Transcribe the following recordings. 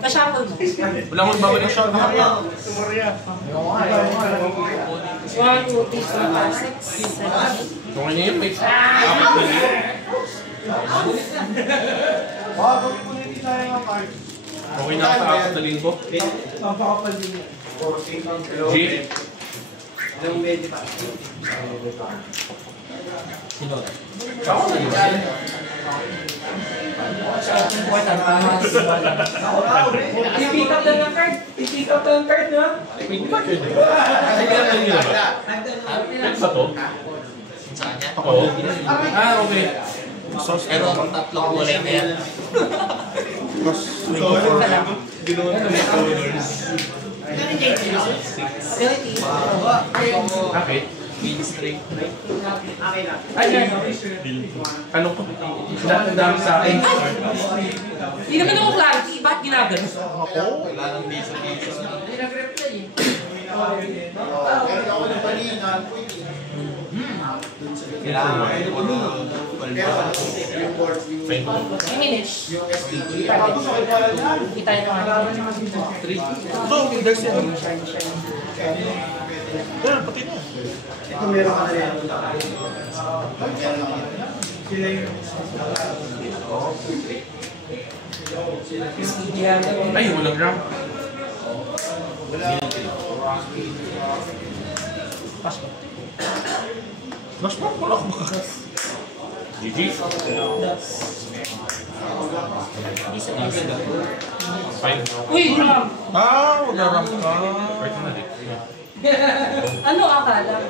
Pa-shuffle mo. Wala akong babalik siya. 1, 2, 3, 4, 5, 6, 7, 8. So kanya yung may okay na sa apat na linggo. G. Sino? Ako na yun. I-pick up lang ang card. I-pick up lang ang card na. Hindi ba yun? Hindi ba yun? Sa to? Saan niya? Oo. Okay. Pero tatlong kulay na yan. Okay. Queen straight. Ano ko? Dami sa akin. Hindi naman ako clarity. Bakit ginagano? Wala nang piso. Finish. Kita nyo nga. So, there's yan. Pati na. Ito meron ka na rin. Ay, walang gram. Mas pa? Wala akong makakas. GG. Fine. Uy! Wala ram ka. Ano akala?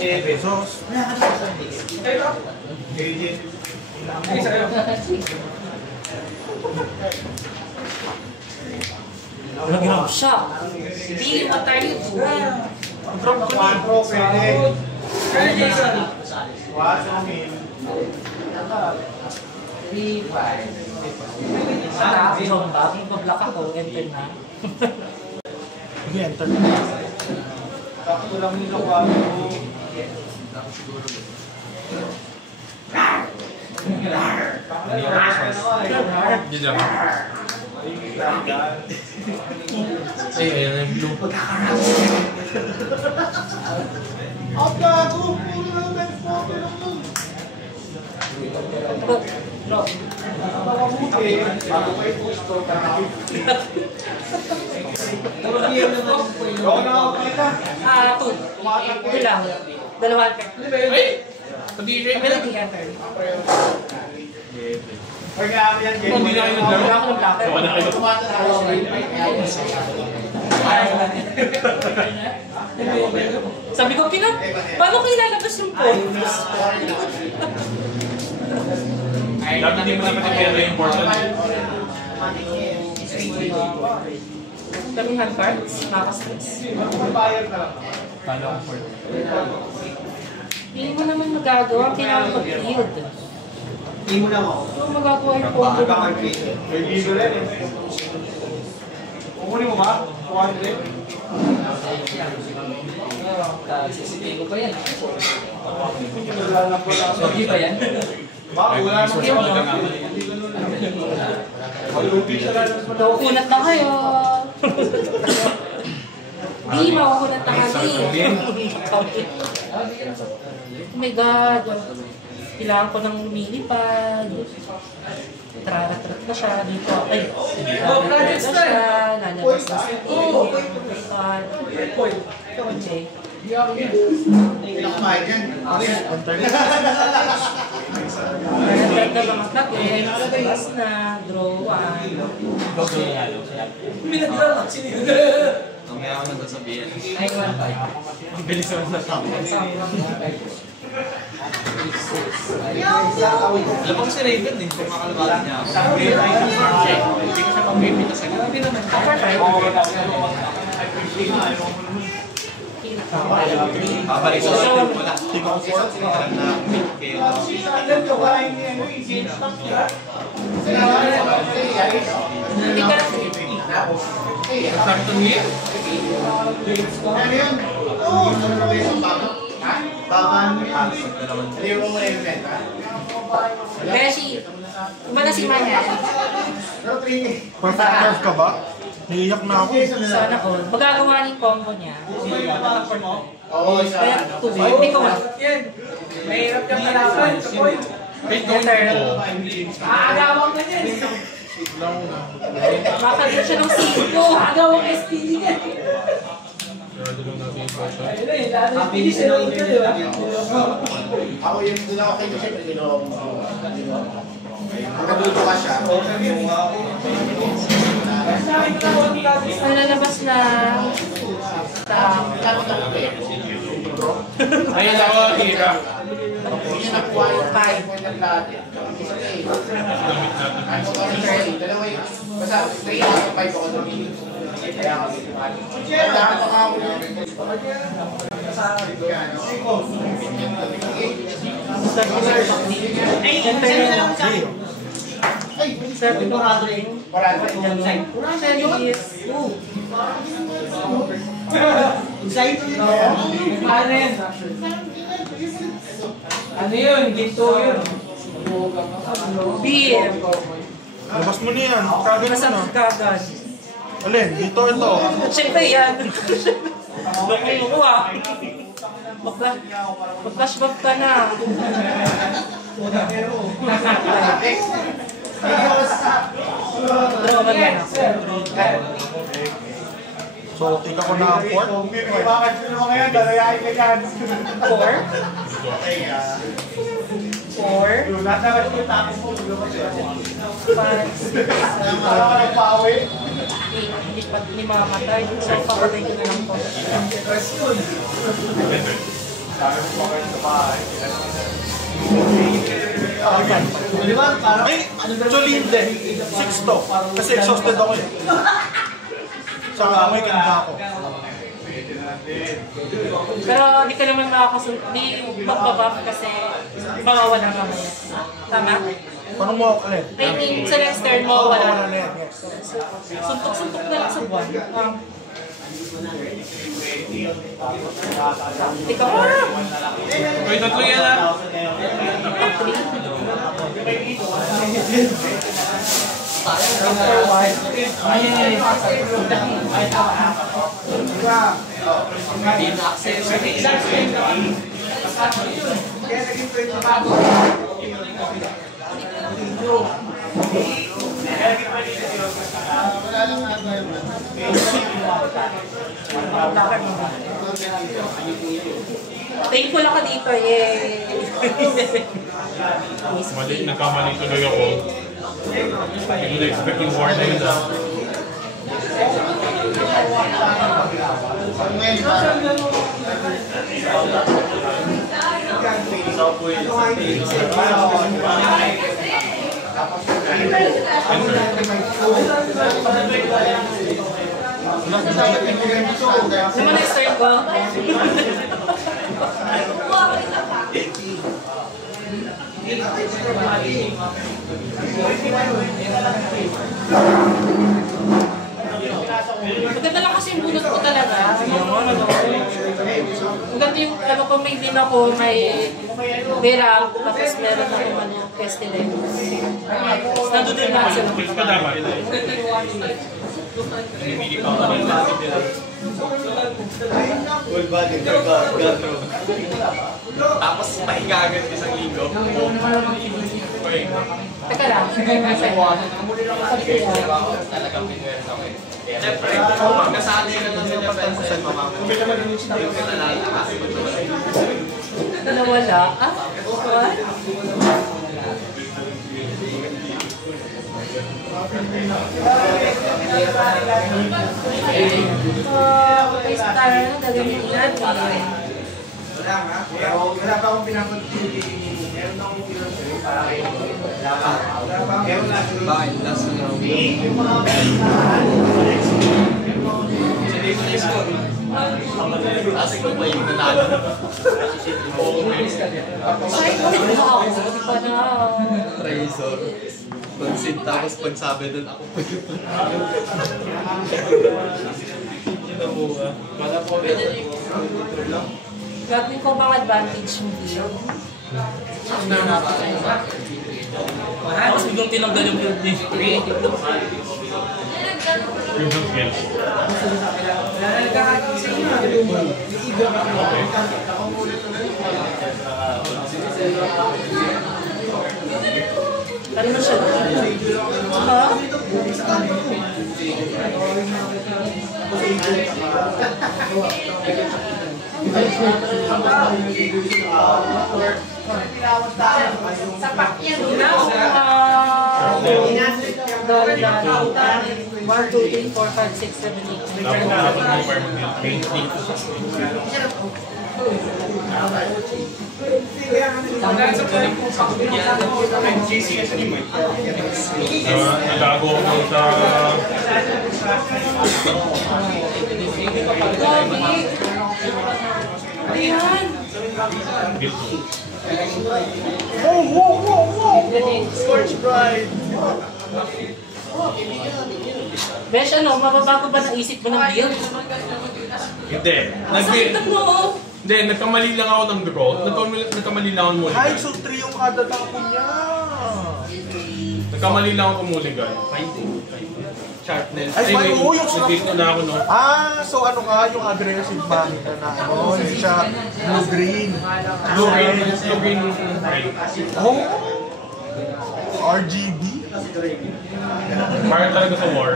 Pesos. Nag-drop siya. Hindi, what are you doing? Drop ko na. 4 pwede. Ano, Jason? 3, 5. Sa John ba? Mag-block ako, enter na. Enter. Sakto lang nito ko. Hindi lang. Ay, ayan yung blue. Apa ako? Puro lang may photo lang nun. Drop. Mabuti. Bago kayo gusto. Oo na ako kita. 2. Ito lang. Dalawa ka. Ay! Pag-i-ray ka. Ability enter. Pag namin yan, game. Hindi na kayo Wala naglaro. ako ng blocker. Gawa na kayo. Sabi ko, Pinat, paano kayo lalabas yung points? Dapat hindi mo naman i-pera yung portal. Daming hand cards, nakaka-stress. Bayad na lang. Paano ang portal? Hindi mo naman magagawa, kailangan mag-yield. Hindi mo na ako. Ano magagawa yung combo mo? May ligo rin eh. Kukunin mo ba? 400? Sisipin ko pa yan. Sorry ba yan? Ba? Wala naman siya. Malupi siya lang. Makukunat na kayo. Di, makukunat na kami. Oh my God. Kailangan ko ng lumilipad. Traratrat na siya dito. Ay, traratrat na siya. Lalabas na sa lumilipad. Okay. Traratrat na mga tapos. Labas na. Draw 1. Minagdala lang sino yun. Mamaya ako nagsasabihin. Ay, 1-5. Ang bilis naman na tao. Alam ko si Raven eh, kung makalabas niya ako. Hindi ko siya pamipita sa grabe naman. Babalik sa akin wala. Tingong 4, alam na kayo. Hindi ka na Sakto niya? Ano yun? Oo, ano ba yung baba? Ha? Baba mo yan. Hindi mo muna yung benta? Beshi. Kumana si Maya. Perfect nerve ka ba? Naiiyak na ako. Sana all. Magagawa ng combo niya. Kaya tubig. Hindi ko man. Mahirap kang nalaman. Aagawang na yan. Makakalit siya ng 5. Aagawang STD yan. STD sila ito, di ba? Ako yung doon ako kayo siyempre ginawa ko. Nakadulo ka siya. Lalabas na Ayun ako, tira. Hindi na nakuha yung time mo ng lahat. Dalawa yung, basta 3 out of 5 ako doon. Kaya ako dito. Kaya ako ako sabi ko Ano yun? Ginto yun. beer. Labas mo na yan. Kagad mo na. Masakit kagad. Alin, dito ito. Siyempre yan. Bakit mo ah. Mag-flashback ka na. Draw na yan ako. So, tika ko na ang 4. 4? 4? 5, 6, 7, 8. Hindi mamamatay. So, pakatay ko na lang po. Ay, actually hindi. 6 to. Kasi exhausted ako eh. Saka may ganda ako. Pero di ka naman di magbabuff kasi mawawala ka mo. Tama? Paano mo ako alin? I mean, sa next turn mo wala. Wala na yan, yes. Suntok-suntok na lang sa buwan. Ikaw mo. Uy, tatlo yan ah. Thankful ako dito, yay! Mali, nagkamali tuloy ako. Hindi ko na-expect yung war na yun ah. Naman next turn ko. Maganda lang kasi yung bunot ko talaga. Maganda yung ano ko, may din ako, may berang, tapos meron ako pestilence. Nandun din lang sila. Mas pa dapat. Hindi pa ako natin nila. Full body, tapos pahinga agad isang linggo. Teka lang. Talagang pinuwersa ko eh. Siyempre, pag nasanay ka lang sa defense, mamamalit. Yung pinalalakas mo naman. Nawala? Ah? What? Okay, so tayo na gagamitin natin. Wala pa akong pinapunti. Meron akong pinunti para kayo. Meron na. Bakit? Last na lang. Last ko ba yung nanalo? Ay, hindi pa ako. Hindi pa na. Razor. Pansin, tapos pagsabi doon ako pa yun. Gagawin ko bang advantage mo dito? Biglang tinanggal yung build ni Crimson Skills. Ano na siya? Ha? Sapak yan. 1, 2, 3, 4, 5, 6, 7, 8. Tapos painting. Nagago ako sa... Ayan! Gilto. Scorch Bride! Besh, ano, mababago ba naisip mo ng build? Hindi. Sakit mo! Hindi, nagkamali lang ako ng draw. Nagkamali lang ako ng mulligan. Ay, so 3 yung kada tapo niya! Nagkamali lang ako ng mulligan. Sharpness. Ay, Anyway, oo, yung nag-date na ako, no? Ah, so ano ka, yung aggressive manita na ano, hindi siya blue-green. Blue-green. Oh! RGB? Parang talaga sa war.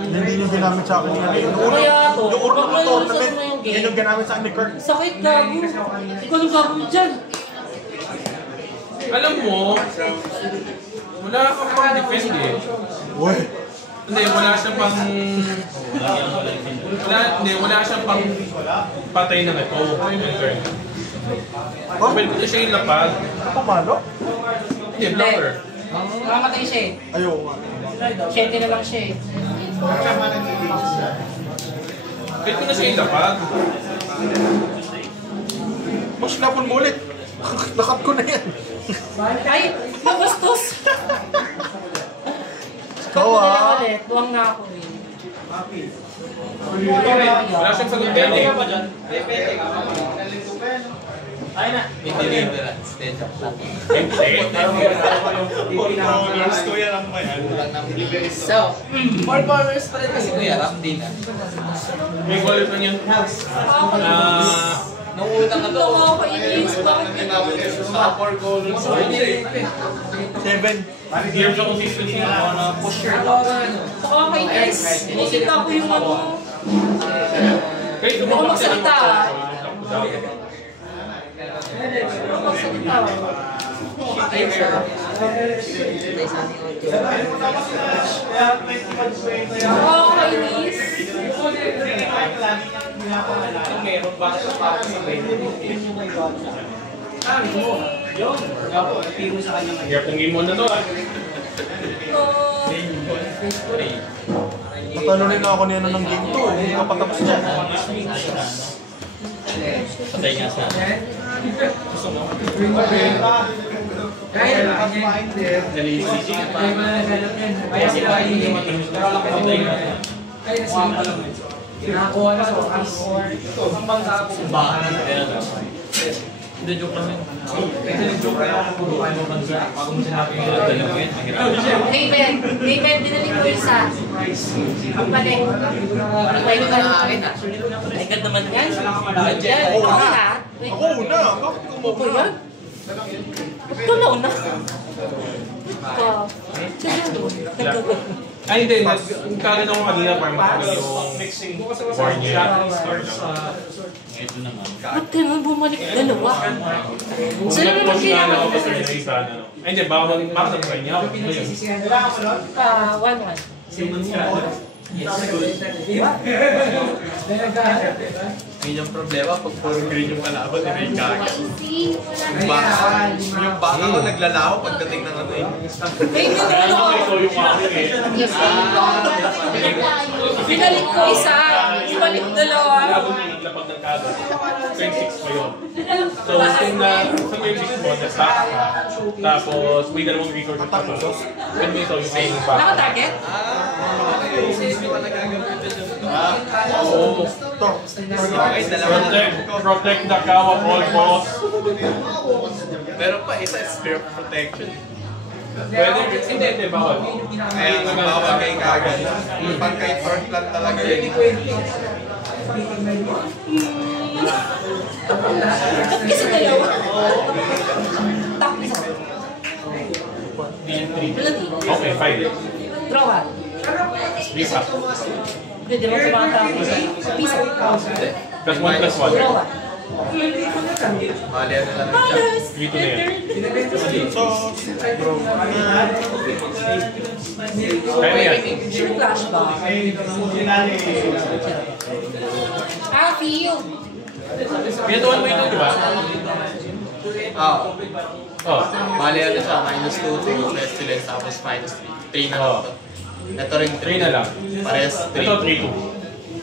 Hindi nyo ginamit sa akin yan. Kaya to, Yung unang pag may tournament, mo yung game. yan yung ginamit sa akin ni Kurt. Sakit, gago. Ikaw nang gago mo dyan. Alam mo, wala kang pang defend eh. Uy! Hindi, wala siyang pang... wala siyang pang patay ng ito. Oh, Pwede ko siya yung lapad. pumalo? Hindi, blocker. Mamamatay siya eh. Ayaw. 7 na lang siya eh. Pwede ko na siya yung lapad. Mas napon mo ulit. Lakat ko na yan. Ay! Nabastos! Ikaw ah. Ulit, buwang na ako eh. Wala siyang sagot yan eh. So, 4 corners pa rin kasi Kuya Ram din. May qualify niyan. Nung unang Ito ko, kainis. Bakit sa 4 corners. 7. Years of consistency. Saka kainis. Inisita ko yung ano. Kahit Ako tumapak magsalita. siya. Ako magsalita. Saka kainis. Hirap ng game mo na to ah. Natalunin na ako niya ng game 2. Hindi ka patapos dyan. Patay nga sa Nakakuha na sa ang bangka ko. Bahan na tayo. Hindi, joke lang yun. Hindi, joke lang ako kung ano bansa. Bago mo sinabi yung dalawa yun. David, dinalik ko isa. Ang balik. May ko na akin ah. Ay, ganda naman yan. Yan, ikaw na. Ako una. Bakit ko mo Ako yan? Ito na una. Wow. Ay hindi, nagkaroon ako kanina para makagal yung war niya. Ba't kailan bumalik dalawa? Saan naman Nag-post nga ako kailangan? sa survey sa ano. Ay hindi, baka nag-try niya ako. 1-1. Yun yung problema pag puro green yung kalaban, hindi yung kagad. Yung baka ko naglalaho pagdating ng ano eh. May Kaya ano nga ito yung akin eh. Binalik ko isa. Ibalik dalawa. Labang yung lapag ng kada. Turn 6 pa yun. So, sa turn 6 mo, na-stack ka. Tapos, may dalawang resources pa to. Pwede mo ito yung saving pa. Naka-target? Oo. Protect the cow of all boss. Pero pa isa is spear protection. Pwede, hindi, bawal. Kaya nga bawal kay Kagan. Pag kay third plan talaga yun. Kasi dalawa. Tapos. Okay, fine. Draw one. Lisa. Hindi mo sa mga tapos. Piso. Plus 1 plus 1. Draw one. Mali ano lang. Palos! Dito na yan. So, bro. Kaya na yan. Sure flash ba? Field! Pinatuan mo ito, di ba? Oo. Oh. Mali ano siya, minus 2, 3, pestilence, tapos minus 3. 3 na lang to. Ito rin 3 na lang. Parehas 3. Ito, 3-2.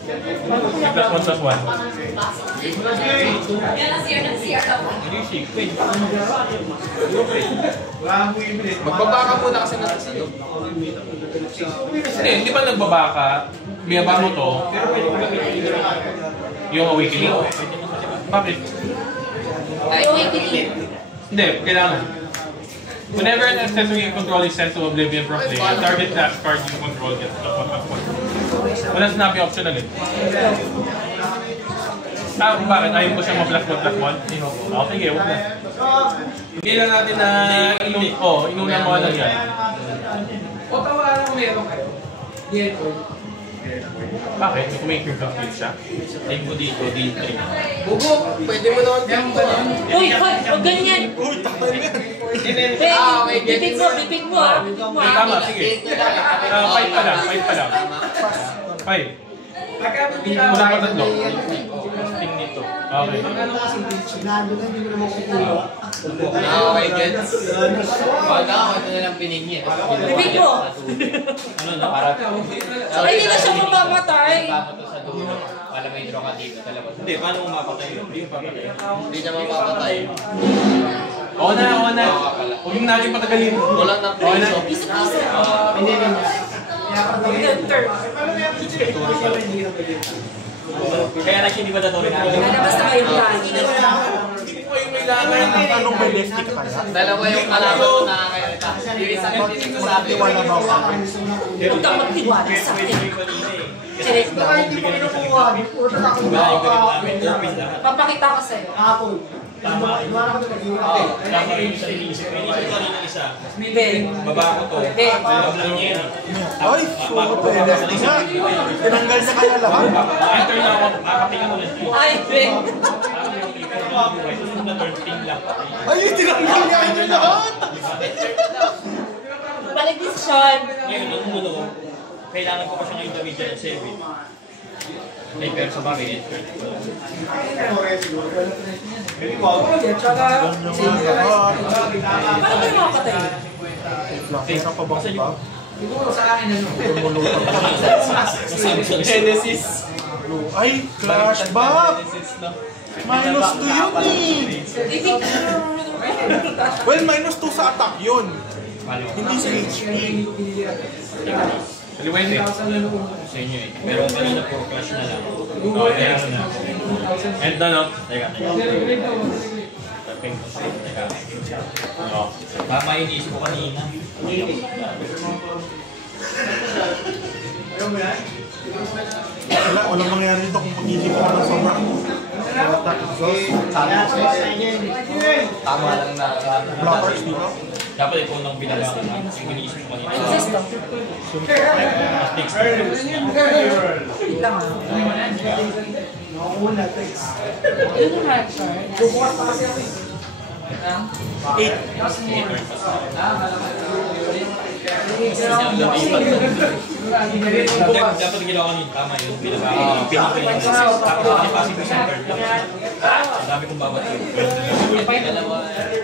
May plus 1 plus 1. Magbabaka muna kasi natin sa loob. Hindi ba nagbabaka? Biyaba mo to. Yung awakening? Bakit? Ayaw awakening. Hindi, kailangan. Whenever an accessory you control is sent to Oblivion from play, the target dash card you control gets plus 1 plus 1. Walang snappy option agad. Bakit? Ayaw mo siya ma-plus 1 plus 1? Sige, huwag na. Hindi lang natin na inunan mo lang yan. O tawaran ko meron kayo. Bakit? Kung may curve of siya? Time ko dito, D3. Bugo, pwede mo naman dito. Uy, huwag ganyan! Uy, takpan yan. Bipig mo ah. Tama, sige. 5 pa lang, 5 pa lang. 5. Mula ka tatlo. Sting nito. Okay. Okay, gets. Wala, ano na lang pinigyan. Bipig mo! Ano na, para Ay, hindi na siya mamamatay! sa dulo. Wala may draw ka dito talaga. Hindi, paano mo mapatay yun? Hindi yung papatay. Hindi naman mapatay. Oo na. Huwag yung natin patagalin. Walang nang preso. Piso-piso. Kaya na hindi ba datorin na? Lalabas na kayo plan. Hindi ko kayo kailangan. Anong may lefty ka kaya? Dalawa yung kalaban ko nakakairita. Yung isang hindi ko sabi. Wala ba ako? Huwag kang magtiwala sa akin. Check. Papakita ko sa'yo. Tama yung isa iniisip. Iniisip ka rin ng isa. Ben. Baba ko to. Ben. Baba lang yan. Ay, super lefty nga. Tinanggal na kaya lahat. Enter na ako. Makatingin mo lang. Ay, Ben. Susunod na third thing lang. Ay, tinanggal niya kayo lahat. Balik decision. Ngayon, ang mulo, kailangan ko pa siya ngayon gawin dyan ng 7. Ay, pero sa bagay, it's good. Bakit kayo makapatay? Isa pa ba ba? Genesis. Ay, clash back. Minus 2 yun eh. Well, minus 2 sa attack yun. Hindi sa HP. Kaliwain eh. Sa inyo eh. Pero kanina po, crush na lang. Okay. End na, no? Teka. Taping ko siya. Teka. Oo. Mama yung isip ko kanina. Walang mangyari dito kung mag-isip ako ng sobrang attack exhaust. Tama lang na. Blockers dito. Dapat ikaw nang binabangan na. Yung iniisip ko kanina. System. Mas next time. Wait lang ah. Yun yung hard card. 8. Dapat ginawa ko yun. Tama yun. Binabangan. Pinipin yung tapos pinipasing ko sa third lang. Ang dami kong babat yun.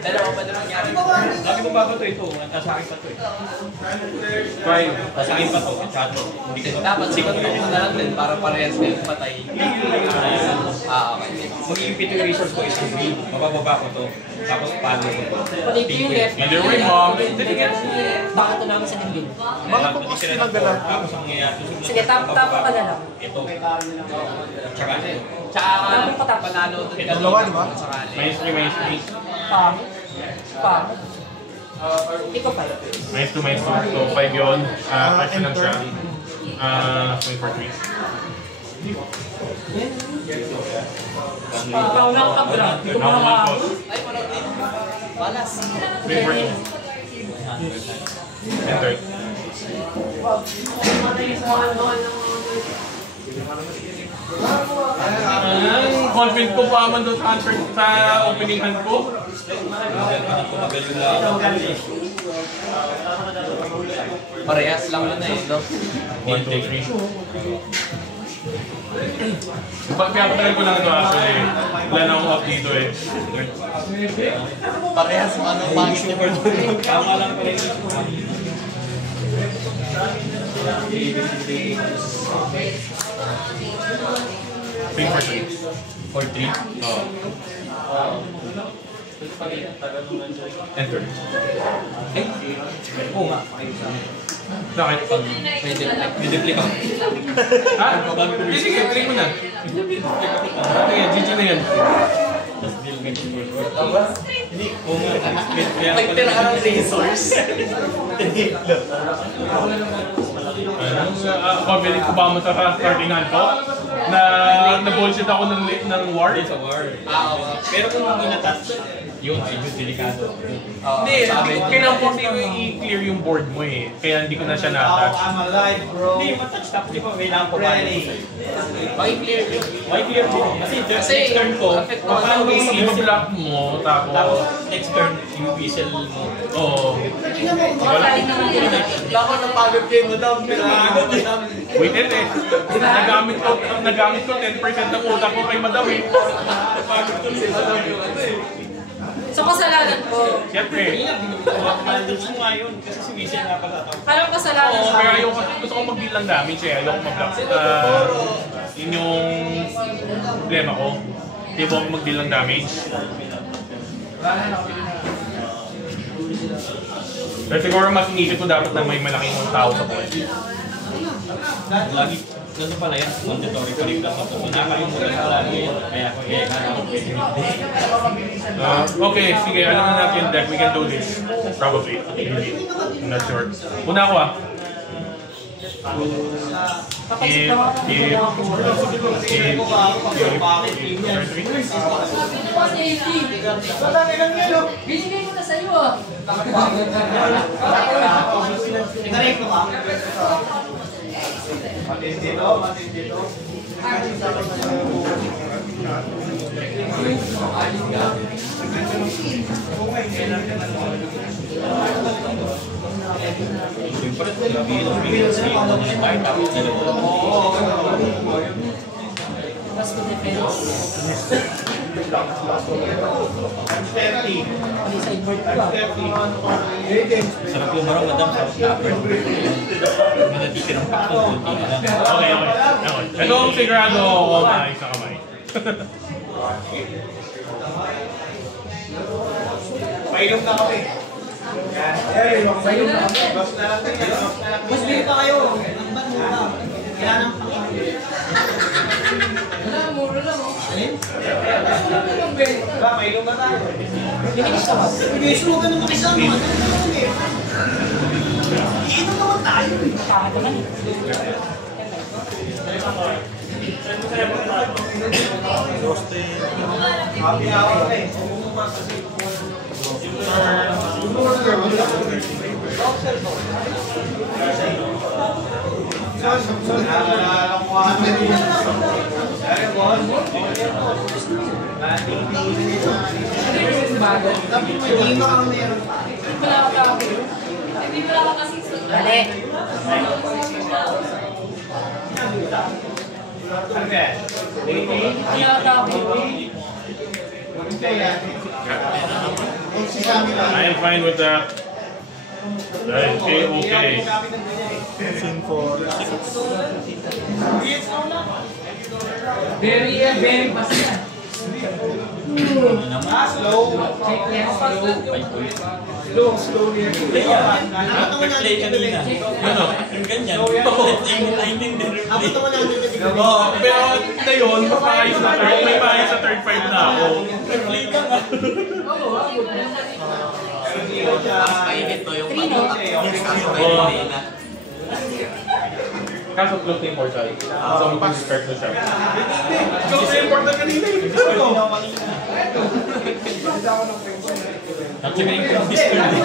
Dalawa pa naman yan. Ang dami kong babat ito. Nasa akin pa ito eh. Fine. Nasa akin pa ito. Chato. Hindi ko Dapat siguro mo na lang din para parehas kayo patay. Okay. Magiging pito yung resource ko isang green. Mabababa ko to. Tapos palo ko to. Palit yung left. Either way, mom. Bakit ito naman sa limbil? Bakit po kasi nagdala? Tapos ang mangyayari. Sige, tapo ka na lang. Ito. Tsaka ito. Tsaka panalo doon. Dalawa, di ba? Minus 3, minus 3. Pam. Pam. Ikaw pa. -2, -2. So 5 yun. Touch lang siya. Wait for 3. Ikaw lang ka, bro. Normal cost. Balas. Wait for 2. Enter. Confident ko pa man doon sa opening hand ko. Parehas lang yun eh, no? 1, 2, 3. Pagkakatagal ko lang ito actually. Wala na akong off dito eh. Parehas mo ano, pangit niya. Tama lang pala yun. Ping for 3. For 3? Oo. Enter. Oo nga. Bakit? May duplicate. Ha? Hindi, sige, play mo na. Okay, GG na yan. Nagtira ka ng resource. Confident ko ba mo sa starting hand ko? Na-bullshit ako ng war? It's a war. Pero kung inatas, yun, medyo delikado. Hindi, kailangan ko i-clear yung board mo eh. Kaya hindi ko na siya na-attach. Hindi, matouch tapos di ba kailangan ko paano mo sa'yo? Why-clear yun? Why-clear mo? Kasi next turn ko, i-block mo, tapos next turn, yung whistle mo. Oo. Baka napagod kayo mo daw, pero Wait eh. Nagamit ko 10% ng utak ko kay Madam eh. napagod ko si Madam yung ano eh. So, kasalanan ko. Siyempre. Manage mo nga yun, kasi si whistle nga pala tao. Parang kasalanan Oo, ko. pero gusto ko mag-deal ng damage eh. Ayoko mag-block. Yun yung problema ko. Hindi mo ako mag-deal ng damage. Pero siguro mas inisip ko dapat na may malaking tao sa board. Lagi, ganun pala yan, mandatory ko rin lang ito. Nakalimutan ko lagi yan, kaya Okay, sige, alam na natin deck. We can do this. Probably. Maybe. I'm not sure. Una ako ah. Binigay ko na sa'yo ah. Tapos to defense. Sideboard ko ah. sarap yung marang madam sa snapper. Yung natitirang pakto, kunti na lang. Okay. Ito ang sigurado ako na isa kamay. Painom na kami. Painom na kami. Mas bili pa kayo. Nagbat muna. Kailangan ng pangin. Wala, mura lang oh. Alin? Ba, painom na tayo. Finish ka ba? Nag-slow ka naman isa mo. Iinom naman tayo. Pakata man eh. Happy hour na eh. Dali. I am fine with that. Okay. Scene for Very fast yan. Slow. Play kanina. Ano? Yung ganyan. Oo, pero na yun, maayos na third. May maayos sa third fight na ako. Play ka nga. Mainit to yung Trino. Kaso close na yung portal. So, mag-start na siya. Close na yung portal kanina eh. Actually, yung discount.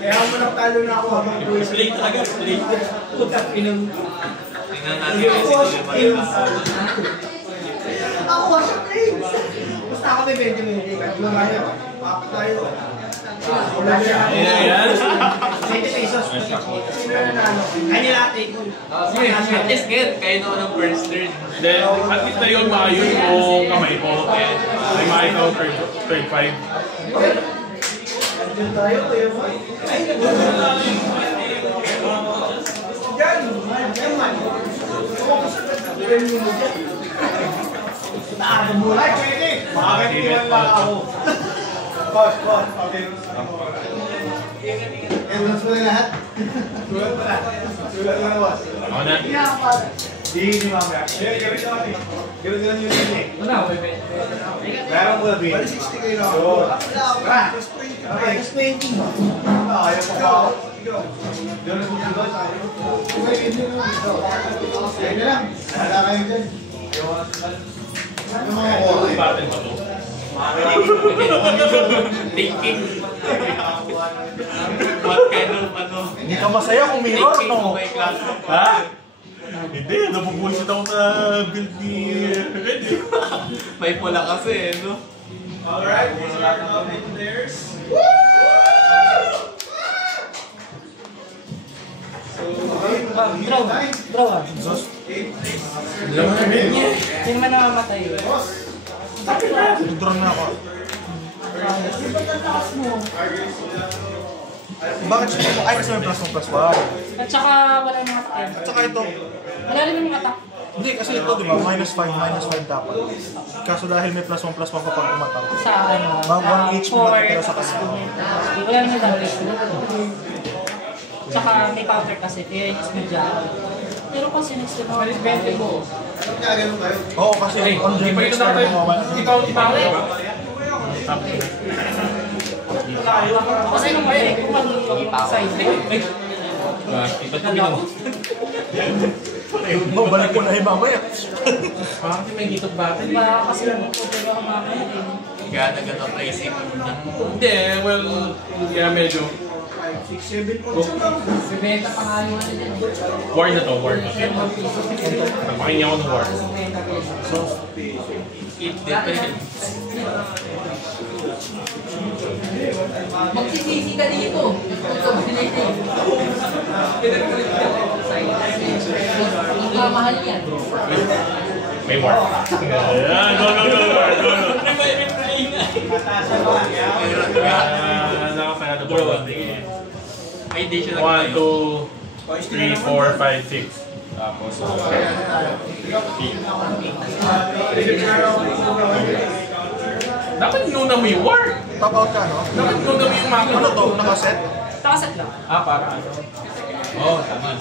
Kaya mo nang talo na ako. Slate talaga, slate. Tingnan natin yung Ako, what's your trades? Basta kami 20-20. Tatlo tayo. Papat tayo. Wala siya. Ayan. 20 pesos. Sino na nanalo? Kaya nila take mo. At least ngayon, kayo naman ang first turn. Then, at least na yun maayos mo kamay mo. Ay maayos ako third 5. Diyan tayo. Ay, Diyan. Diyan man. Taas mo. Ay, pwede. Makakatiwan lang ako. Boss. Okay. Entrance mo na lahat. Sulat mo na. Sulat mo na, boss. Ako na. Hindi mamaya. Ganun lang yun eh. Ano, bebe? Meron mo na, Bin. 60 kayo na. Okay, just 20. Ayaw pa ba ako? Diyan na dito tayo. Sige lang. Wala kayo dyan. Yung mga oras. Battle ba to? Thinking. What kind of ano? Hindi ka masaya kung mirror, Thinking no? mo may class. Ha? Hindi, nabubulisit ako sa build ni Red. May pula kasi, no? Alright, these are all in theirs. Draw ah. Hindi naman namamatay eh. Nag-draw na ako. Bakit siya? Ay, kasi may plus 1. At saka wala nang attack. At saka ito. Wala rin yung attack. Hindi, kasi ito, di ba? -5 dapat. Kaso dahil may +1 kapag umatang. Sa ano. 1 each mo natitira sa kanya. Wala nang double. Tsaka may counter kasi. Kaya yung media. Pero kung sinext ko naman 20 mo. Oo, kasi on game next turn mawawala. Ikaw, di ba ako? Kasi nung may kung mag side. Iba't ko ginawa. No, balik ko na yung mamaya. Parang may gitog battle. Diba kasi yung problema ko mamaya eh. Kaya nagano pricing muna. Hindi, well, kaya medyo 6-7 Bibenta pa nga yung ano dyan. war na to, war na. Papakinig ako ng war. It depends. Magsisisi ka dito. Ang mahal yan. May war. No. Nakapaya na bro. Ay, di siya 1, 2, 3, 4, 5, 6. Tapos, dapat nuna mo yung war. Top out ka, no? Dapat nuna mo yung maki. Ano to? Nakaset? Nakaset lang. Para ano? Oo, tama.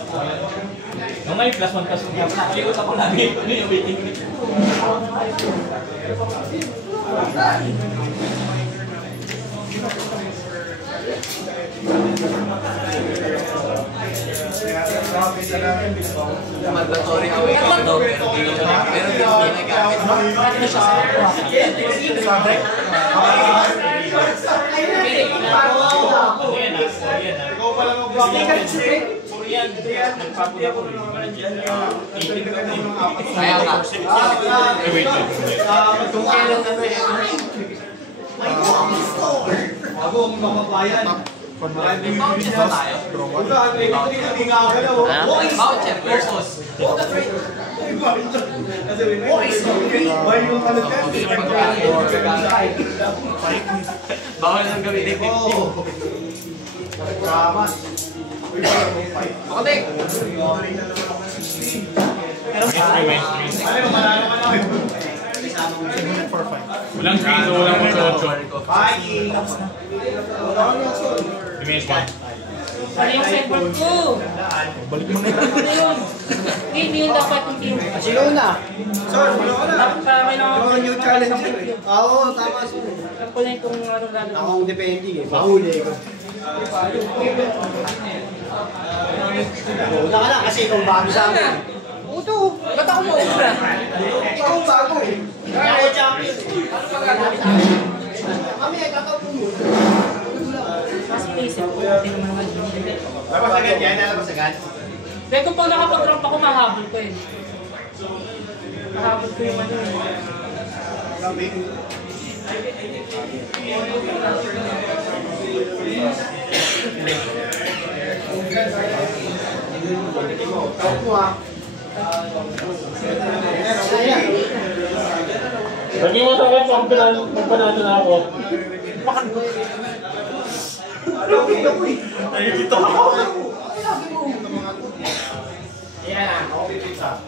Nung ngayon, +1 kasi nga. Likot ako lagi. Ano yung waiting ulit? Mandatory away ka daw, pero di ginagamit. Ano siya sa aqua. Sa deck? Kaya nga. Wait. Kung kailan na Bago ang makabayan. voucher ba tayo? Voucher versus bawal nang gamitin 50. Pakatik! Segment for 5. Walang 3, so walang 8. Image 1. Ano yung segment ko? Balik mo na yan. Ano yun? Hindi yun dapat hindi yun. Sino na? Sir, wala ka na. Dapat kailangan Yung new challenge yun eh. Oo, tama. ko na itong ano lalagyan. Ako ang depending eh. Mahuli ko. Una ka na kasi ikaw bago sa akin. Uto, ba't ako mauna? Ikaw bago eh. Ako champion. Kami ay kakaupo mo. Kasi naisip ko, hindi naman naman yun. Labas agad yan, labas agad. Dahil kung pag nakapag-drop ako, mahabol ko eh. Mahabol ko yung ano eh. Lagi mo sa akin, magpanado na ako. Dito ako. Yan. Okay, pizza.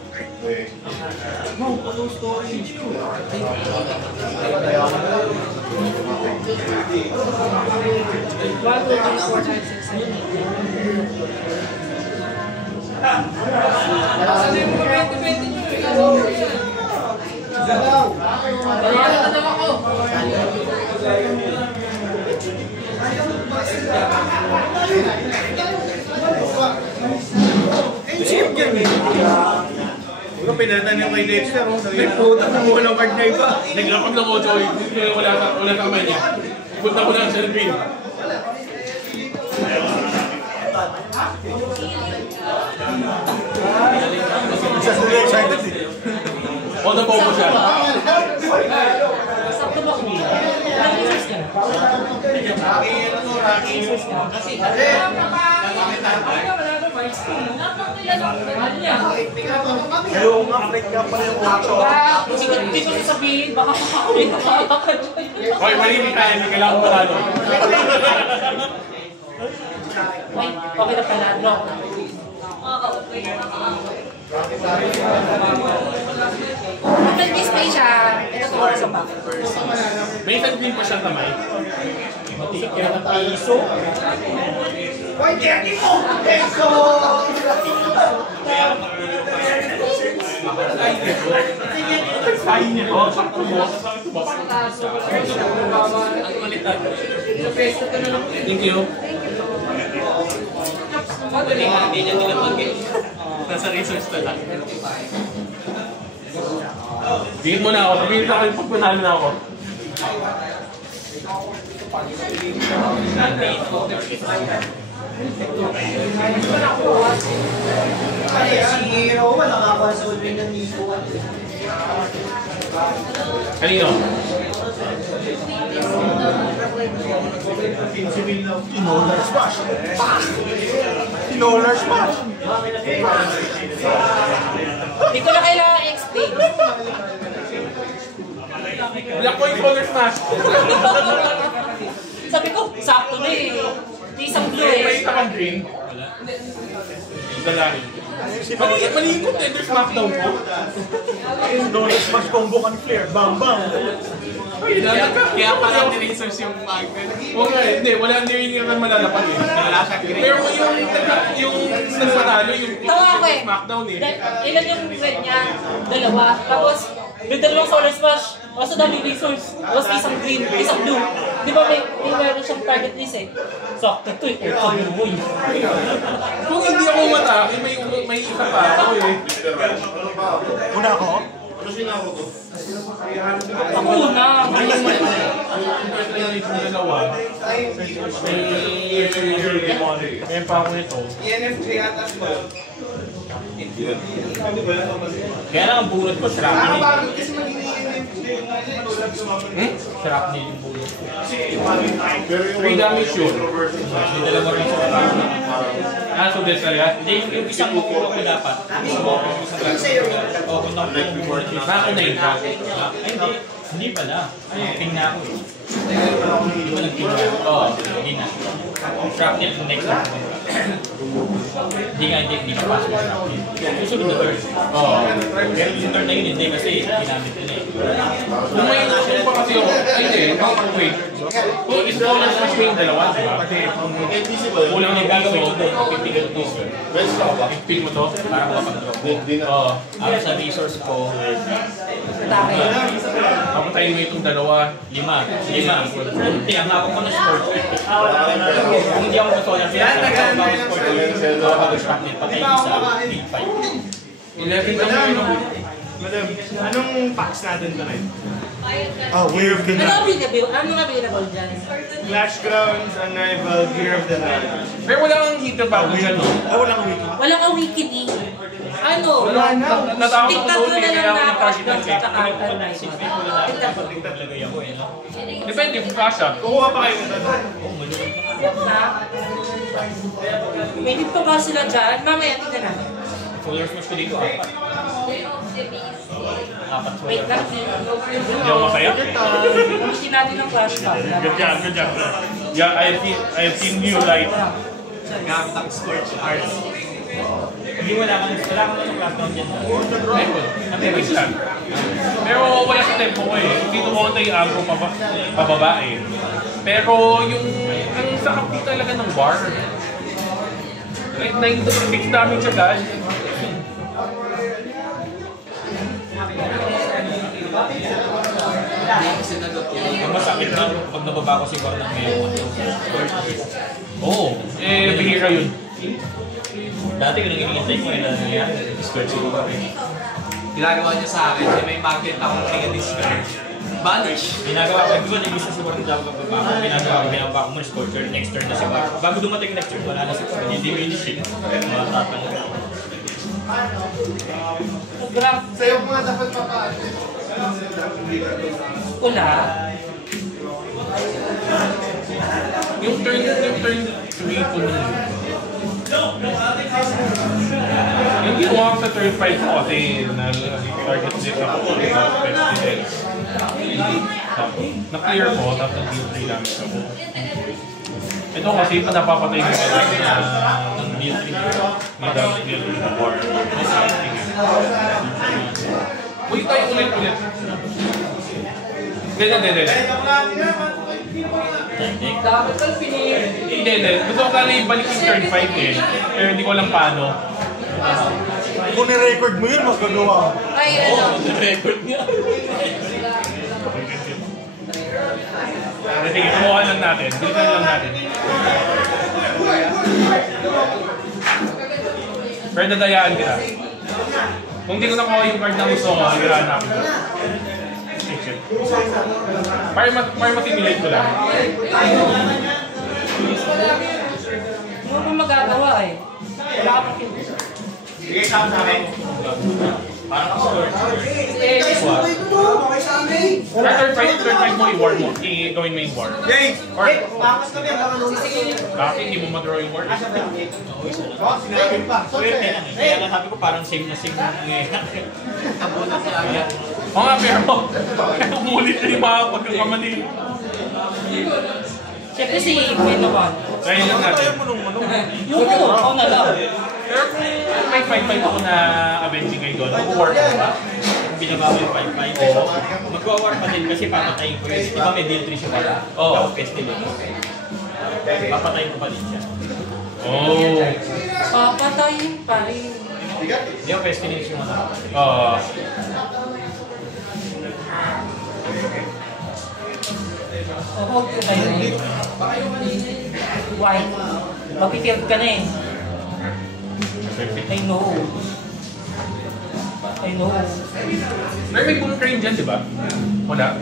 No, photo storage ko. 2020 nyo eh. Bayaran na daw ako. Chip yan eh. Kung pinalitan yung kay Dexter, may puta na mo ng card na iba. Naglapag ng 8, wala sa kamay niya. Punta ko lang sa screen. Siya sila excited eh. O, napopo siya. Sakto ba ko? Nag-research ka na? Nag-research ka? Kasi, Yung nga, break ka pala yung 8. hindi ko sasabihin, baka makakawin na ka dyan. Okay, mali ni Kaya, hindi kailangan panalo. Ay, okay na pala, drop. Kapag display siya, ito to sa back. May isang green pa siyang kamay. Secure na piso. Hoy, Jerry mo! Let's go! Kain niya to, sakto mo. Thank you. Hindi niya tinapag eh. Nasa research na lang. Bigit mo na ako. Sabihin sa akin pag panalo na ako. Ay, si Roman nakakonsole rin ng Nico. Kanino? Tinolar smash. Tinolar smash. Hindi ko na kailangan i-explain. Black Point Color Smash! Sabi ko, sakto na eh. Di isang blue May eh. isa kang green. Dalari. Mali yung contender smackdown ko. Tinolar smash combo kan Flair. Bam bam. Kaya pala ni-research yung magnet. Huwag nga eh. Hindi, wala hindi naman malalapad eh. Pero yung nagpanalo, yung Tawa ako eh. smackdown eh. Ilan yung red niya? Dalawa. Tapos, yung dalawang solar smash. Tapos sa daming resource. Tapos isang green, isang blue. Di ba may meron siyang target list eh? Sakto to eh. Blue eh. Kung hindi ako matake, may isa pa ako eh. Una ako. Ako na. Yung dalawa. May pa ako nito. ENF3 atas mo. Kaya lang ang bunot ko, shrapnel. Nakakabagod kasi magiging ENF3 yung Shrapnel yung bunot ko. 3 damage yun. May dalawa rin sa shrapnel. Ah, so this area? Hindi, yung isang kukuha ko dapat. O, kung nakukuha ko Nakakunain ka. Hindi pala. Ping na ako eh. Hindi mo nag-ping na. Oo, hindi na. Shrapnel yung next na. Hindi pa pasok yung shrapnel. Susunod na turn. Oo. Pero yung turn na yun, hindi kasi ginamit yun eh. Kung may nasunod pa kasi ako, ay hindi, makapag-wait. Kung is-dollar smash mo yung dalawa, di ba? Kasi kulang ng Gagawin piso, ko doon, pipigil ko. i-pick mo to. Para makapag-drop. Oo. Ako sa resource ko, Atake. Papatayin mo itong dalawa. 5. Kunti ang hawak ko na sport. Kung hindi ako gusto na sila, ang bawat sport. Pag-distract nito, patay isa. 11 ka mo. Madam, anong packs natin tonight? Weird din Ano na. ang available dyan? Clash Grounds, Unrival, Gear of the Night. Pero wala kang hito bago dyan, no? Walang wiki. Walang awakening. Ano? Natawag ako Tig-tatlo noon, na kaya lang ako na nag-target ng sa kakatan na ito. Lagay ako eh, no? Depende kung kasha. Kukuha pa kayo nito. Na? May dito ba sila dyan? Mamaya, tignan natin. Fullers mas ko dito, 4. 4 Wait lang, Hindi ako masaya. Ulitin natin ang flashback. Good job. Yeah, I have seen you light. Gamit ang scorch arts. Hindi wala kang ng lockdown dyan. Wait lang. Pero wala sa tempo ko eh. Hindi tumunta yung agro pababa eh. Pero yung ang sakap dito talaga ng bar. Like 9 damage siya guys. Ang masakit na pag nababa ko si Bar ng ngayon. Oo. Bihira yun. Dati ko nang hinihintay ko na nangyayari. Scorch si Bar. Ginagawa niya sa akin, may market akong tiga-discourage. Banish. Ginagawa ko, di ba nag-isa si Bar ng pagbaba ko? Ginagawa ko muna scorcher, next turn na si Bar. Bago dumating next turn, wala na si Bar. Hindi diminish eh. Mga tatang na. Sa'yo mga dapat papaano. Wala. Yung turn 3 ko nun. Yung ginawa ko sa turn 5 ko kasi target dip ako sa pestilence. Na-clear ko, tapos nag-deal 3 damage ako. Ito kasi pa napapatay ko ng deal 3. May damage deal 3 na war. Uy, tayo ulit. Hindi. Dapat kang pinili. Hindi. Gusto ko kala ibalik yung turn 5 eh. Pero hindi ko alam paano. Kung ni-record mo yun, magagawa. Ay, ano? Record niya. Sige, kumuha lang natin. Bilisan lang natin. Pero dadayaan kita. Kung di ko nakuha yung card na gusto ko, hirahan namin. Para masimulate ko lang. Ano pa magagawa eh? Wala ka pa Sige, sama sa akin. Parang scorch. Turn 5 mo, i-war mo. Gawin mo yung war. James! Or, Pakas kami ang mga nuna. bakit hindi mo ma-draw yung war? Sinabi pa. Swerte lang eh. Kaya nga sabi ko parang same na nangyayari. Tabunan siya agad. Oo nga, pero umulit na yung mga pagkakamali. Siyempre si Benovan. Kaya lang natin. Ayaw mo nung ano. Yung ano, ako na lang. Pero kung may 5-5 ako na avenging kayo doon, mag-war ko ba? Kung binaba ko yung 5-5, magwa-war pa din kasi papatayin ko yun. Diba may deal 3 siya pala? Oo. Tapos pestilence. Papatayin ko pa din siya. Oh. Papatayin pa rin. Hindi ako pestilence yung ano. Hold ko tayo na yun. White. Mapitilt ka na eh. I know. Pero may boom crane dyan, di ba? Wala.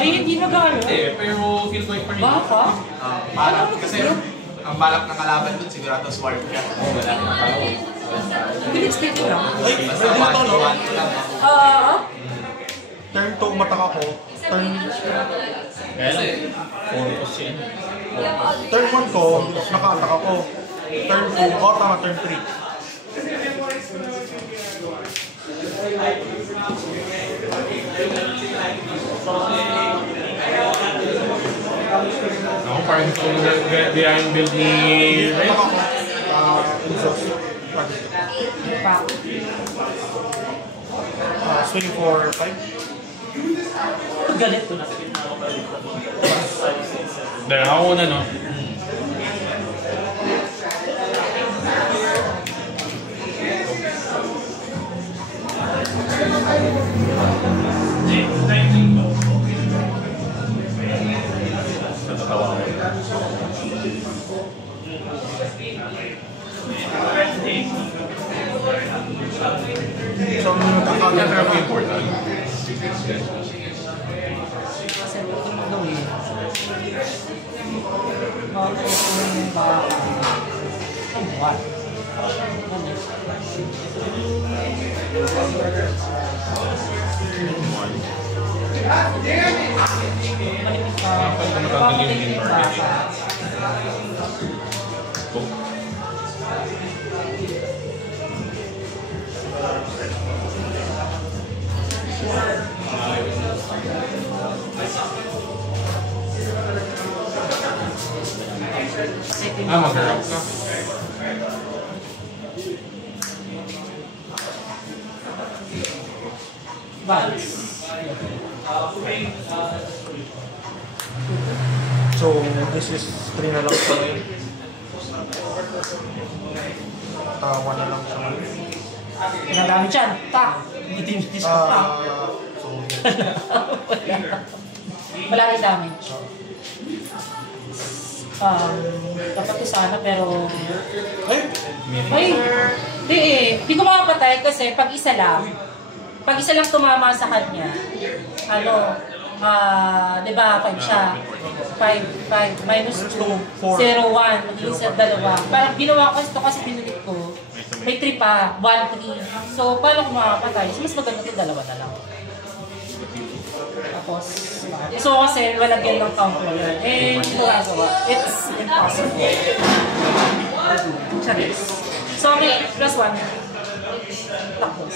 Ay, hindi na gano'n. Hindi, pero feel ko yung pa rin. Baka? Balak kasi ang balak ng kalaban dun sigurado swarm ka. Wala na tao. Bilis dito lang. Ay, Basta pwede na to, no? 1-1 lang. Turn 2, umatak ako. Turn Kaya lang, focus yan. Turn 1 ko, naka-attack ako. Turn 2, tama, turn 3. Ako parang gusto ko gaya yung build ni Red. Swing for 5. Galit to na. Dahil ako una, no? Natatawa ko. So, Kaya pero important. Kasi ito mo gawin. Bakit ba? Ano ba? Mag-rock ka. So, this is 3 na lang sa ngayon. Tawa na lang sa ngayon. Pinagamit yan. Tak! Hindi pa. So, Wala rin damage. Dapat ko sana pero... ay! Ay! Di eh. Di ko makapatay kasi pag isa lang tumama sa kanya, di ba, 5 siya. 5 minus 2, 0, 1, magiging sa dalawa. Parang ginawa ko ito kasi pinulit ko. May 3 pa, 1, 3. So, paano ko makapatay? So, mas maganda ito, dalawa na lang. Tapos, so kasi lalagyan ng counter. Eh, hindi ko gagawa. It's impossible. Charis. Sorry, plus 1. Tapos.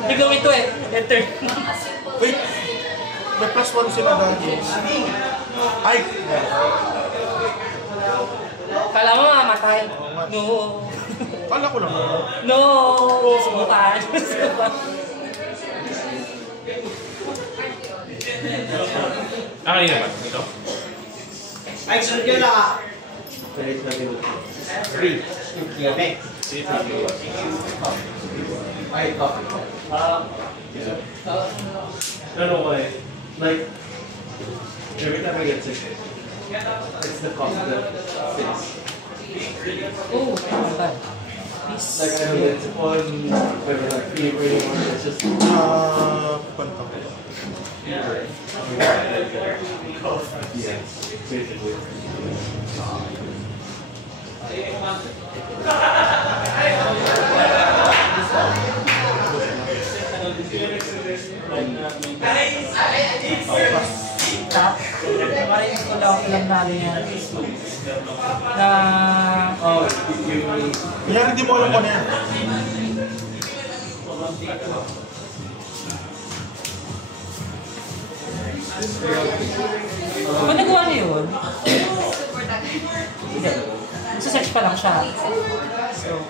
Hindi gawin ito eh. Enter. Wait! May plus 1 sila dati. Ay! Kala mo mamatay. No. Kala ko lang. No. Subukan. Kanina ba? Ito? Ay, sunod yun lang. 3. Ay, coffee. No, like, every time I get sick, it's the cough that fits. Oh, bad. Like, I don't get on whether like fever anymore, it's just Panta ko. fever. Cough. Yeah, basically. Kemarin ko lang namin yan. Na... Oh, Kaya hindi mo alam ko na yan. Kung nagawa niyo yun? Hindi. Search pa lang siya. So,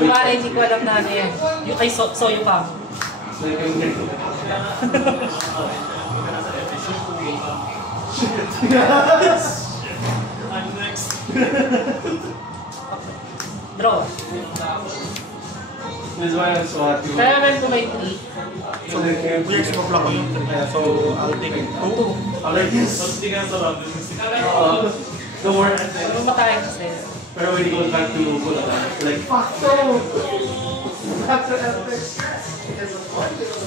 kemarin hindi ko alam namin yan. Yung kay Soyo Pam. Draw. This is why I'm so happy. Kaya meron ko may 3. So, i-explore lang ko yung 3. So, I'll take 2. I like this. Don't worry. Ano matay kasi? Pero when he goes back to Bulacan, like, fuck no!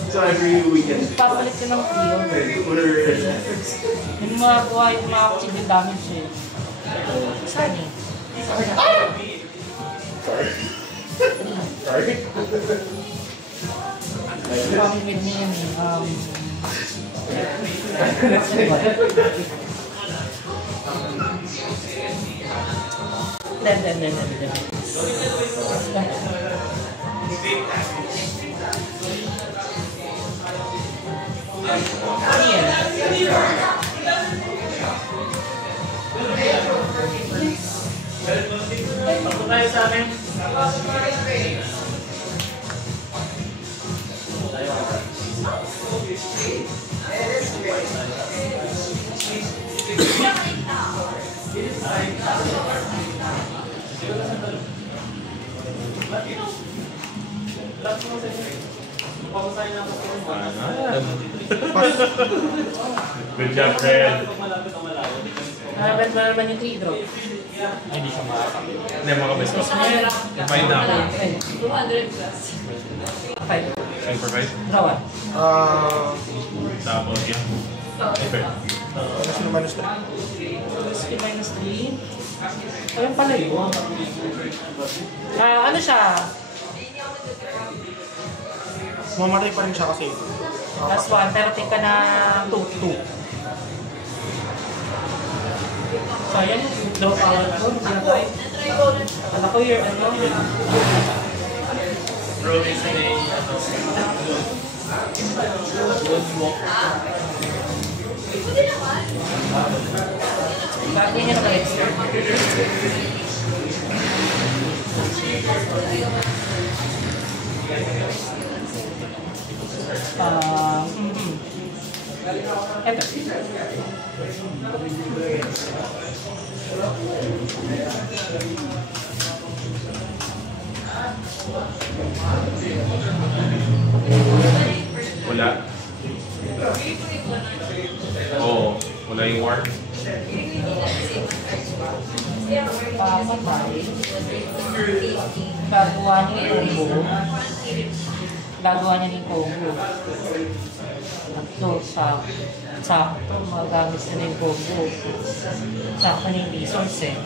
So every weekend, Papalit ka ng field. Yung mga gawa yung mga achieve yung damage eh. Saan eh? sorry? Kami with me yun eh. Then. Ano yan? Pagko tayo sa amin. Good job, Fred. Narabat mo naman yung 3 drop. Hindi siya makakapit. Hindi, mga best of. Find na ako. 200 plus. 5. Improvise. Draw 1. Tapos yan. Okay. Minus 3. Skip minus 3. Ayun pala yun. Ano siya? Mamatay pa rin siya kasi. Last 1, pero take ka na 2. So, ayan. Draw power ko. Kala ko your ano. Rolling sa day. Bakit niya naman extra? Eto. Wala. Oo. Wala yung war. Papatay. Gagawa niya yung combo. Gagawa niya yung combo. Tatlo, sakto. Magamit na yung combo. Sakto na yung resource eh.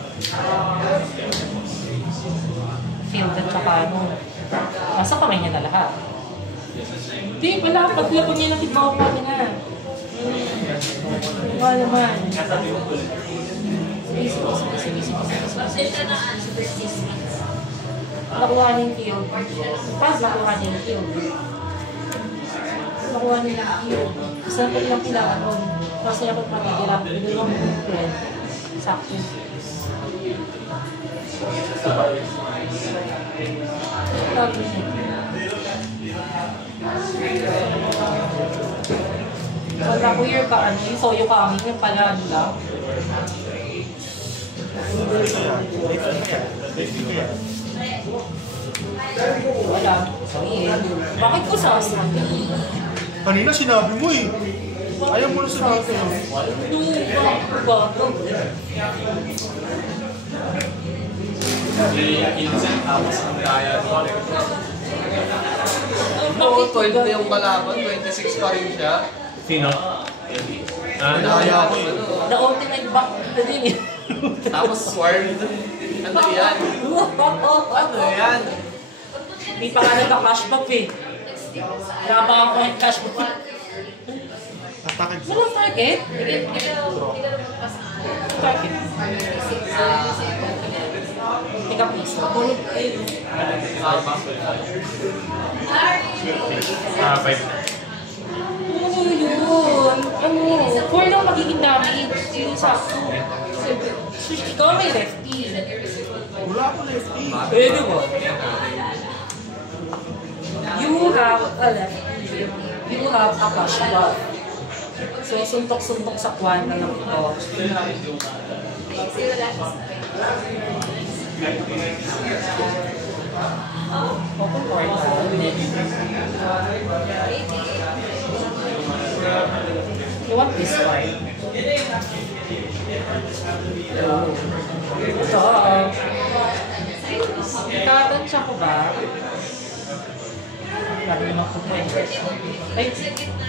Field at saka ano. Nasa kamay niya na lahat. Hindi, wala. Paglapon niya ng kitbawa niya na. Wala naman. Nakuha niya yung field. Pag nakuha niya yung field. Nakuha niya yung field. Isa na lang kailangan nun. Kasi ako magigirap. Dalawang movement. Sakto. Tapos so, na-queer ka, ano yung soyo kami, yung pala nila. Wala. Bakit ko sasabi? Kanina sinabi mo eh. Ayaw mo na sinabi. Instant tapos ang kaya. Oo, 20 yung kalaban, 26 pa rin siya. Sino? Kaya ako eh. The ultimate back to din eh. Tapos Swarm. Ano yan? Ano yan? Hindi pa nga nagka-cashback eh. Wala pa ang cashback. Attack. Walang target? Target. Tika please. Five. Ano yun? Ano? 4 lang magiging damage. Yung sakto. So, ikaw may lefty. Wala ako lefty. Pwede ba? You have a lefty. You have a cashback. So, suntok-suntok sa kwan na lang ito. Open portal. You want this one? Ito. Ikatansya ko ba? Lagi naman ko po eh. Ay,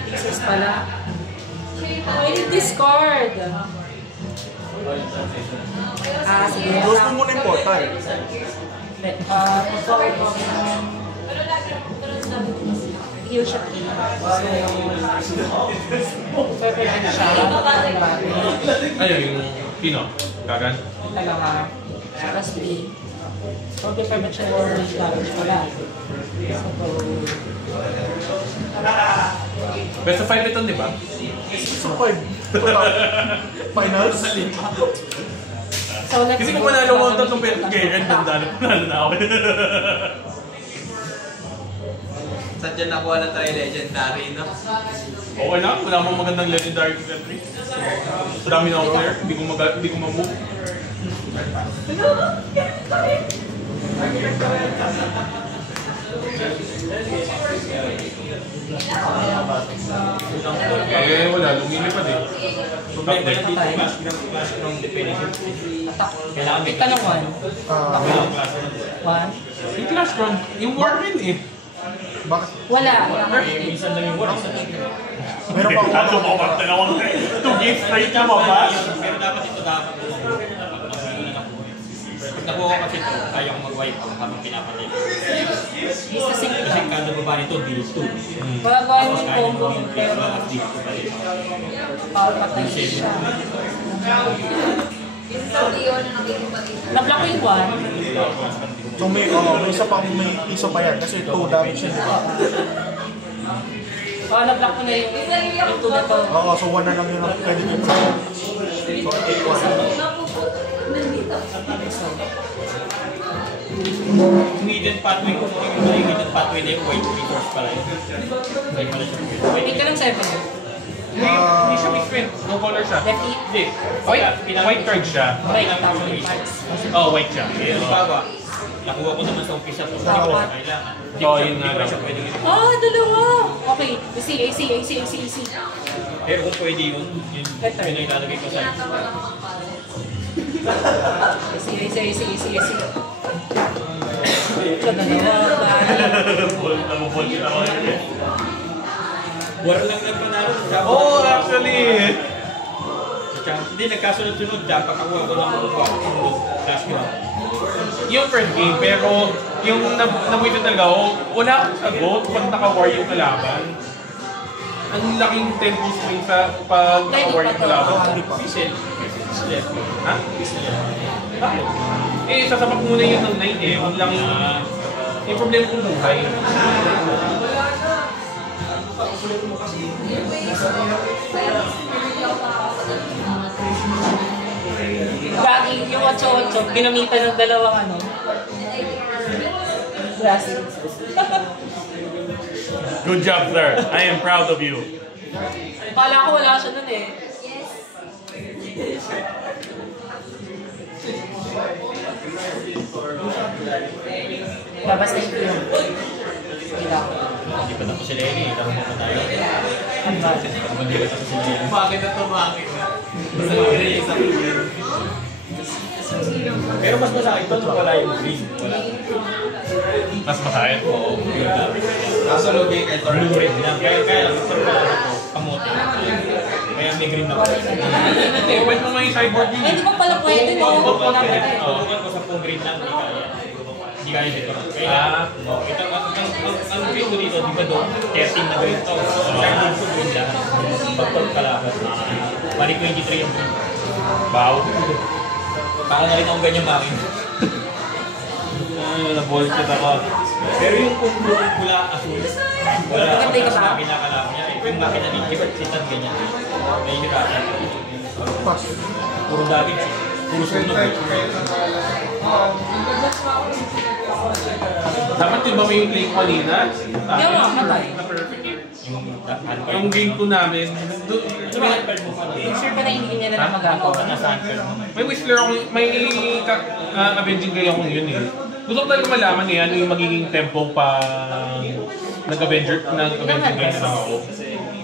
pieces pala. Oh, I need discard. Sige. Close mo muna yung portal. Heal siya. So, pwede siya. Ayun, yung Pino. Kagan. Talaga. Tapos, okay, permit siya yung range damage pala. Best of 5 ito, di ba? So, 5. Finals? So, let's Kasi kung manalo mo ang tatlong pwede kaya nanalo na ako. Saan dyan nakuha ng tri-legendary, no? Okay na, wala mong magandang legendary to entry. Marami na ako player, hindi ko ma-move. Eh, wala. Lumilipad eh. Problema na dito, clash ng definition. Kailangan may Tanong 1. kailangan clash ng 1. Yung Clash Run, yung Warren eh. Bakit? Wala. minsan lang yung word, minsan lang yung Meron pa Ano ako. mo ba? Dalawang 2 games straight na mabas. pero dapat ito dapat pag nakuha ko kasi ito, kaya kong mag-wipe habang pinapatay. Basta Kasi kada baba nito, deal 2. Magagawa Tapos yung kaya combo nyo deal 3, pero tapos deal 2 pa rin. patay siya. Nablock yung 1. So may isa pa yan kasi 2 damage yun, di ba? Nablock ko na yung 2 na to. Oo, so 1 na lang yun ang pwede yun. Yung hidden pathway ko, yung hidden pathway na yung white resource pala yun. Hindi pala siya. Wait ka lang 7. Hindi siya mixed. No color siya. Lefty. Hindi. White card siya. Right, tapos yung cards. Oh, white siya. Eh, halimbawa, nakuha ko naman sa umpisa to. Hindi ko na kailangan. Oo, yun nga Hindi ko na siya daw. pwede. Dalawa! Okay, AC. Pero kung pwede yun yung ilalagay ko sa AC. Dalawa. war lang nagpanalo. Oh, actually. Hindi, nagkasunod-sunod. Dapat kakuha ko ng flash ground. Yung first game, pero yung nabuhay talaga ako, wala akong sagot pag naka-war yung kalaban. Ang laking tempo swing sa pag naka-war yung kalaban. Pixel. Ha? Bakit? Eh, sasapak muna yun ng 9 eh. Huwag lang yung problema kong buhay. Gagi, yung 8-8, ginamitan ng dalawang bracelets. Good job, sir. I am proud of you. Kala ko wala siya nun eh. Babas na yung film. Hindi pa tapos si Lenny. Tapos pa tayo. Bakit na to? Bakit na? Pero mas masakit to nung wala yung green. Wala. Mas masakit. Oo. Nasa lobby kay Torre. Blue red lang. Kaya lang. Kamote. Kaya may green na pala. Hindi, pwede mo may sideboard yun. Eh, di ba pala pwede no? Tutukan ko sa pong green lang. Hindi kaya dito. Kaya, ito, ang green ko dito, di ba doon? 13 na green to. Sideboard ko green lang. Pag-top kalaban. Balik 23 yung green. Wow. Parang na rin akong ganyan makin. Na-bullshit ako. Pero yung kung pula asul, wala Maganda ako yung sa kasama? makina kalaban niya. Yung makina ni Kibert, sitan ganyan. May hirapan. Pass. Puro dagit siya. Puro sunog. Dapat yung ba may play ko kanina? Yung mga matay. Na perfect eh. Yung Yung game ko namin, Ano ba yung card mo pa? Sure ka na hindi niya na Ha? magagawa. Nasa card mo. may Whistler ako, may avenging guy akong yun eh. Gusto ko talaga malaman eh, ano yung magiging tempo pa nag-avenging guy na lang ako.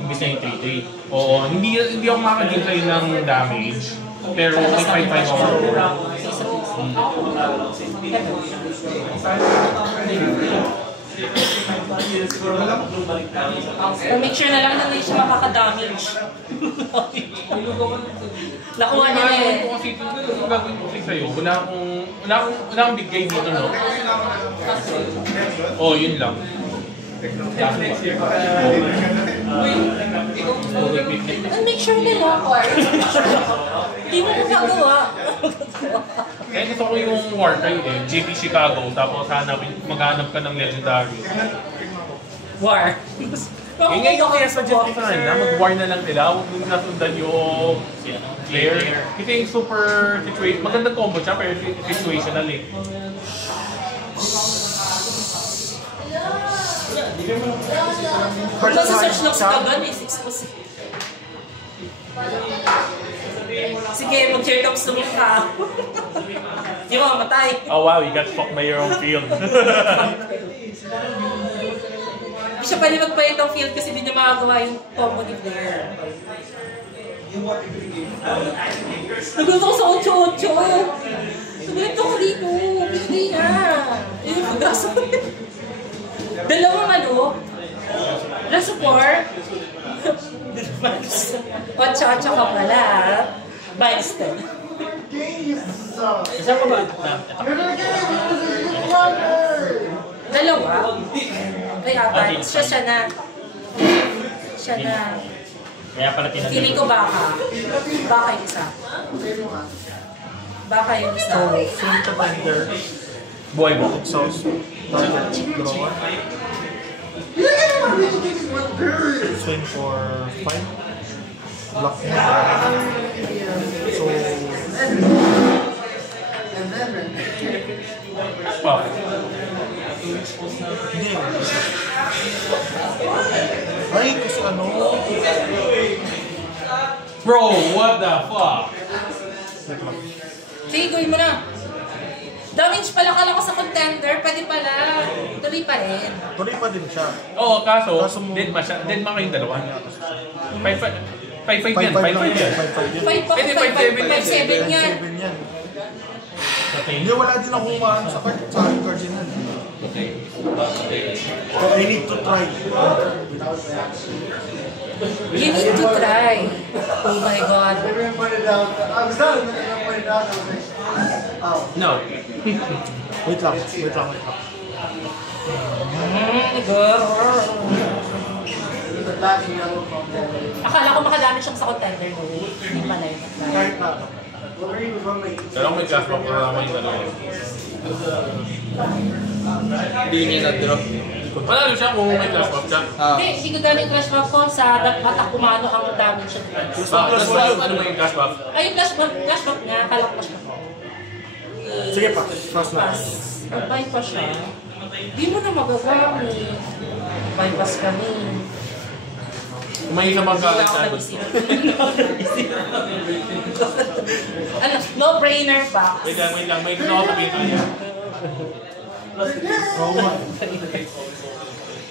Imbis na yung 3-3. Oo, hindi ako makakagintay ng damage. Pero may 5-5 ako. Make sure na lang na hindi siya makaka-damage. Nakuha niya na eh. Kasi ito, yung gagawin ko kasi sa'yo, wala akong big game dito, no? Oh, yun lang. And make sure nila. Hindi mo magagawa. Kaya gusto ko yung war kayo eh, JP Chicago, tapos maghanap ka ng legendary. War. Eh ngayon kaya suggest ko sa kanila, mag-war na lang nila, huwag nung nasundan yung player. Kasi yung super situation, magandang combo siya, pero situational eh. Basta search lang sa tagan eh, 6%. Sige, mag-share ka gusto mong ka. Di mo, matay. Oh wow, you got fucked by your own field. Hindi siya pwede magpahit ng field kasi hindi niya makagawa yung combo ni Blair. Nagulat ako sa 8-8. Nagulat ako dito. Hindi na. Yun, pagkaso. Dalawang support. Otsa-otsa ka pala. Byston. Isa pa ba? Dalawa? May apat. Siya na. Siya na. Kaya pala tinatawag. Feeling ko baka. Baka yung isa. Baka yung isa. So, film to tender. Buhay mo. Sauce. Target. Draw. Swing for 5. Block mo. So, Wow. hindi. Ay, kasi ano? Bro, what the fuck? Sige, gawin mo na. Damage pala kala ko sa contender. Pwede pala. Tuloy pa rin. Tuloy pa din siya. Oo, kaso mo- dead ma kayong dalawa. 5-5 yan, 5-5 yan. 5-5 yan. 5 pa. Pwede 5-7 yan. 5-7 yan. 7 yan. Hindi, wala din akong umahan sa aking cardinal. So, I need to try. You need to try. Oh my God. No. Wait lang. Akala ko makadami siyang sa contender mo. Hindi pala yun. Kahit na. Pero may class mo programa yung dalawa. Hindi niya na-drop. Manalo siya kung may class mo siya. Hindi ko galing crush map ko sa attack kumano ang damage siya. Ano mo yung class buff? Ay, yung flash map niya. Akala ko flash map ko. Sige pa. Fast na. Pass. Bypass siya. Di mo na magagamit. Bypass kami. May isa magkalat sa atin. Ano, no-brainer pa. Wait lang. May gusto ko sabihin sa kanya. Oo nga.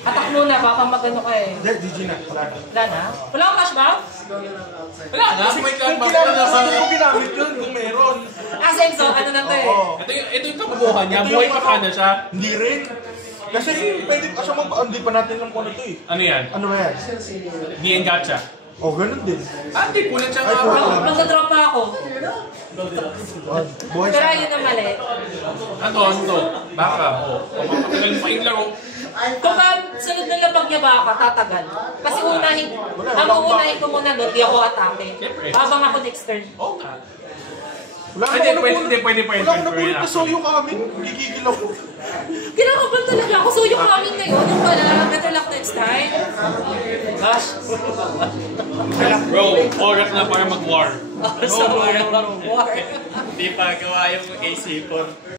Attack muna, baka magano ka eh. Hindi, GG na. Wala na. Wala na? Wala akong flash buff? Wala nga, may class Kung buff ginamit yun, kung meron. Senso, ano na to eh. Oo. Ito yung kabubuhan niya. Buhay pa ka na siya. Hindi rin. Kasi pwede pa siya hindi pa natin alam kung ano to eh. Ano yan? Ano ba yan? Di gacha. Oh, ganun din. Hindi, kulat siya Ay, nga. kulat. Magdadrop pa ako. Buhay Pero siya. ayun ang mali. Ano? Baka. Matagal mo pa yung laro. Kung sunod na labag niya baka, tatagal. Kasi uunahin ko muna doon, di ako atake. Habang ako next turn. Oo nga. Wala Pwede akong pwede. Wala akong napulit na soyo kami. Gigigil ako. Kinakabahan talaga ako. So yung amin na yun, yung pala, better luck next time. Gosh. Bro, oras na para mag-war. So, war. Hindi pa gawa yung AC4.